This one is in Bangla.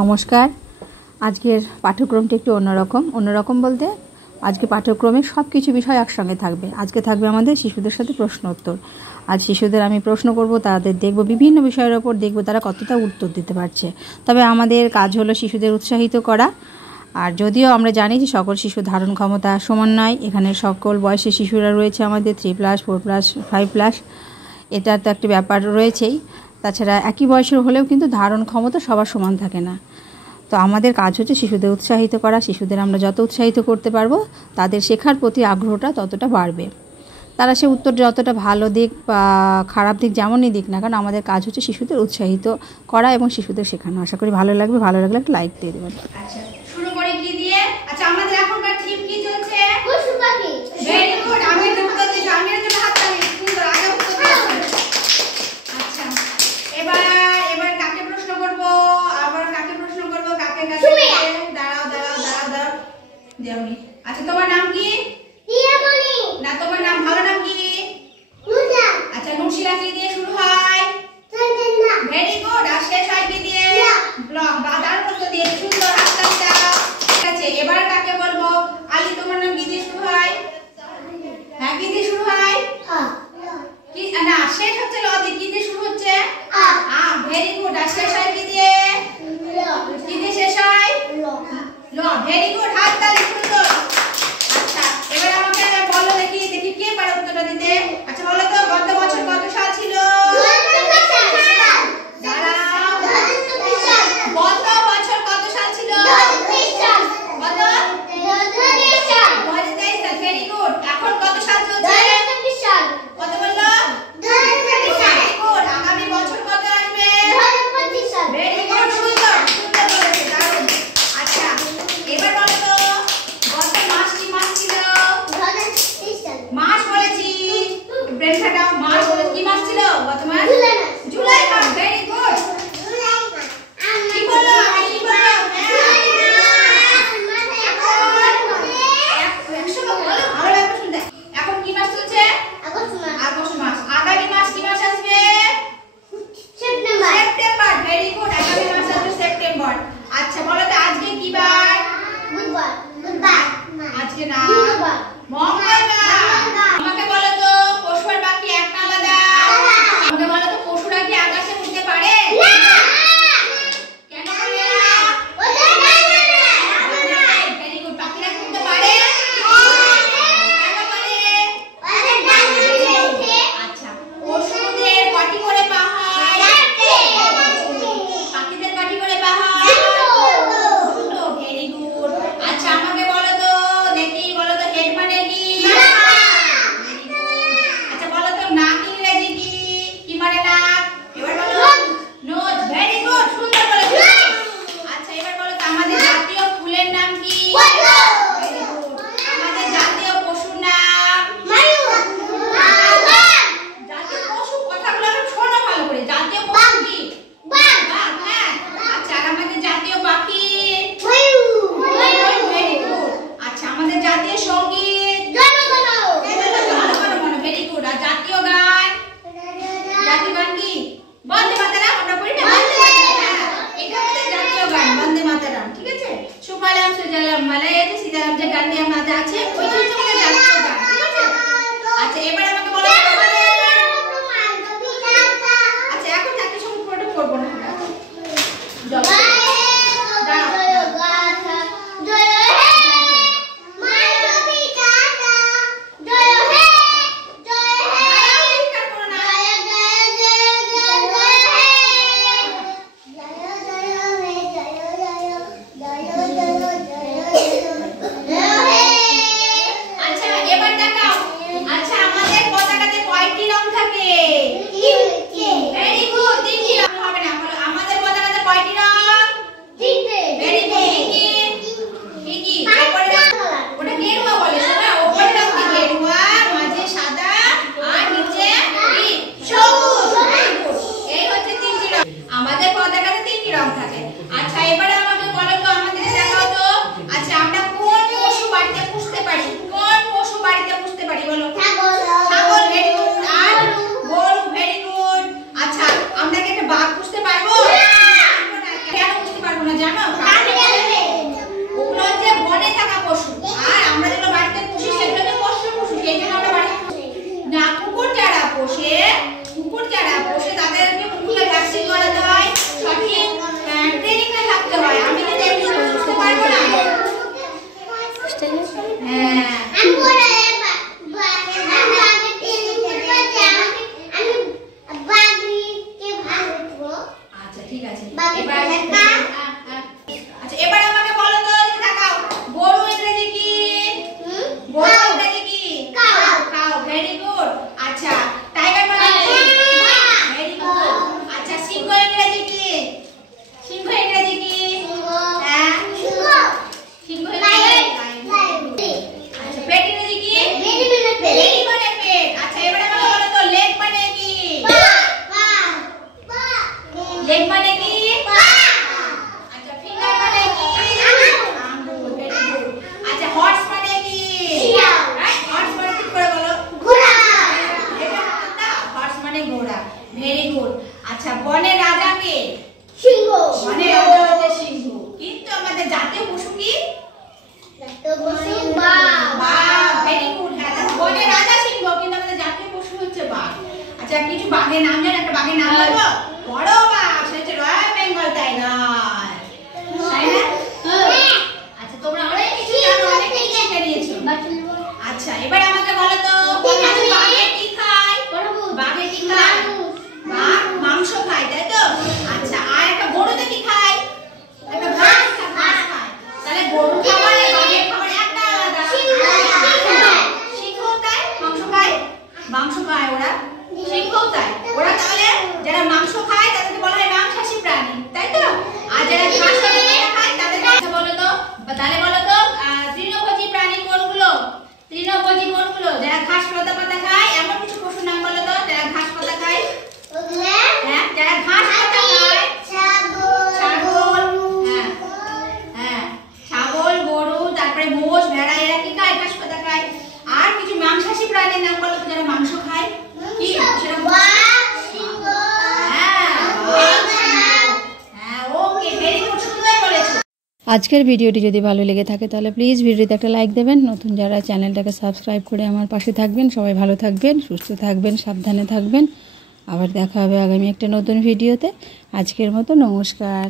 নমস্কার। আজকের পাঠ্যক্রমটি একটু অন্যরকম বলতে আজকে পাঠ্যক্রমে সব কিছু বিষয় একসঙ্গে থাকবে। আজকে থাকবে আমাদের শিশুদের সাথে প্রশ্ন উত্তর। আজ শিশুদের আমি প্রশ্ন করব, তাদের দেখব বিভিন্ন বিষয়ের ওপর, দেখব তারা কতটা উত্তর দিতে পারছে। তবে আমাদের কাজ হলো শিশুদের উৎসাহিত করা। আর যদিও আমরা জানি যে সকল শিশুর ধারণ ক্ষমতা সমান নয়, এখানে সকল বয়সের শিশুরা রয়েছে, আমাদের 3+, 4+, 5+, এটা তো একটি ব্যাপার রয়েছেই। তাছাড়া একই বয়সের হলেও কিন্তু ধারণ ক্ষমতা সবার সমান থাকে না। তো আমাদের কাজ হচ্ছে শিশুদের উৎসাহিত করা। শিশুদের আমরা যত উৎসাহিত করতে পারবো, তাদের শেখার প্রতি আগ্রহটা ততটা বাড়বে। তারা সে উত্তর যতটা ভালো দিক বা খারাপ দিক যেমনই দিক না কারণ, আমাদের কাজ হচ্ছে শিশুদের উৎসাহিত করা এবং শিশুদের শেখানো। আশা করি ভালো লাগবে। ভালো লাগলে একটা লাইক দিয়ে দেবেন। আচ্ছা, শুরু করে কি দিয়ে? আচ্ছা, আমাদের এখনকার থিম কি চলছে? পশু পাখি। Very good. আমি তো উত্তর দিছি। আমি এর জন্য হাত তালি। সুন্দর, আগে উত্তর দিয়েছেন। আচ্ছা, এবার কাকে প্রশ্ন করব? কাকে দাঁড়াও। দেওনি। আচ্ছা, তোমার নাম কি? রিয়ামণি। না, তোমার নাম ভালো নাম কি? নুসা। আচ্ছা, নুসিলা কি দিয়ে শুরু হয়? সন্তানা। Very good. আর শেষ হয় কি দিয়ে? ব্লক। দাদার উত্তর দিয়ে সুন্দর, হাত তালি দাও। ঠিক আছে, এবার কাকে বলবো? আলী, তোমার নাম কি দিয়ে শুরু হয়? হ্যাঁ, কি দিয়ে শুরু হয়? কি না, শেষ হচ্ছে ল দিয়ে। কি দিয়ে শুরু হচ্ছে? Very good. আর শেষ হয় কি দিয়ে? কি দিয়ে শেষ হয়? ল। ভেরি গুড, হাত তালি। সুন্দর। আচ্ছা, এবার আমাকে বলো, দেখি কে পারে উত্তরটা দিতে। আচ্ছা, বলো তো, গত বছর কত সাল ছিল? দাঁড়াও। গত বছর কত সাল ছিল? কত? 2023 সাল। Very good. এখন কত সাল চলছে? কত বললো? 2023 সাল। Very good. আগামী বছর কত আসবে? 2025 সাল। Very good. সুন্দর বলেছে, দারুণ। আচ্ছা, এবার বলো তো, গত মাস কি মাস ছিল? 2023 সাল। মাস বলেছি, ব্রেন ফাটাও। মাস বলে কি মাস ছিল গত মাস? জুলাই মাস। Very good. কি বললো? আমি কি বললো? ভালো লাগবে শুনতে। এখন কি মাস চলছে? আগস্ট মাস। আগামী মাস কি মাস আসবে? সেপ্টেম্বর। Very good. আগামী মাস আসবে সেপ্টেম্বর। আচ্ছা, বলো তো, আজকে কি বার? বুধবার। আজকে না, মঙ্গলবার। আমাকে বলো তো, পশু আর পাখি এক না আলাদা? আচ্ছা কিছু বাঘের নাম জানো? একটা বাঘের নাম বলবো। বড় বাঘ সেটা রয়্যাল বেঙ্গল টাইগার, তাই না? আচ্ছা তোমরা অনেক কিছু জানো, অনেক কিছু শিখে নিয়েছো। আচ্ছা এবার আমাকে বলো তো বাঘে কি খায়? বাঘে কি খায়? বাঘ মাংস খায়, তাই তো? আচ্ছা আর একটা গরুতে কি খায়? একটা ঘাস খায়। তাহলে গরু খাবার আর বাঘের খাবার একটা আলাদা। সিংহও তাই মাংস খায়, মাংস খায় ওরা, সিংহও তাই। ওরা তাহলে যারা মাংস খায় তাদেরকে বলা হয় মাংসাশী প্রাণী, তাই তো? আর যারা ঘাস খায় তাদেরকে বলো তো, তাহলে বলো তো তৃণভোজী প্রাণী কোনগুলো? তৃণভোজী কোনগুলো? যারা ঘাস পাতা খায়, এমন কিছু পশুর নাম বলো তো যারা ঘাস পাতা খায়। হ্যাঁ যারা ঘাস পাতা খায়, ছাগল, হ্যাঁ ছাগল, গরু, তারপরে মোষ, ভেড়া, এরা কি খায়? ঘাস পাতা খায়। আর কিছু মাংসাশী প্রাণীর নাম বলো তো যারা মাংস খায়। কি সেরকম? আজকের ভিডিওটি যদি ভালো লেগে থাকে তাহলে প্লিজ ভিডিওতে একটা লাইক দেবেন। নতুন যারা চ্যানেলটাকে সাবস্ক্রাইব করে আমার পাশে থাকবেন। সবাই ভালো থাকবেন, সুস্থ থাকবেন, সাবধানে থাকবেন। আবার দেখা হবে আগামী একটা নতুন ভিডিওতে। আজকের মতো নমস্কার।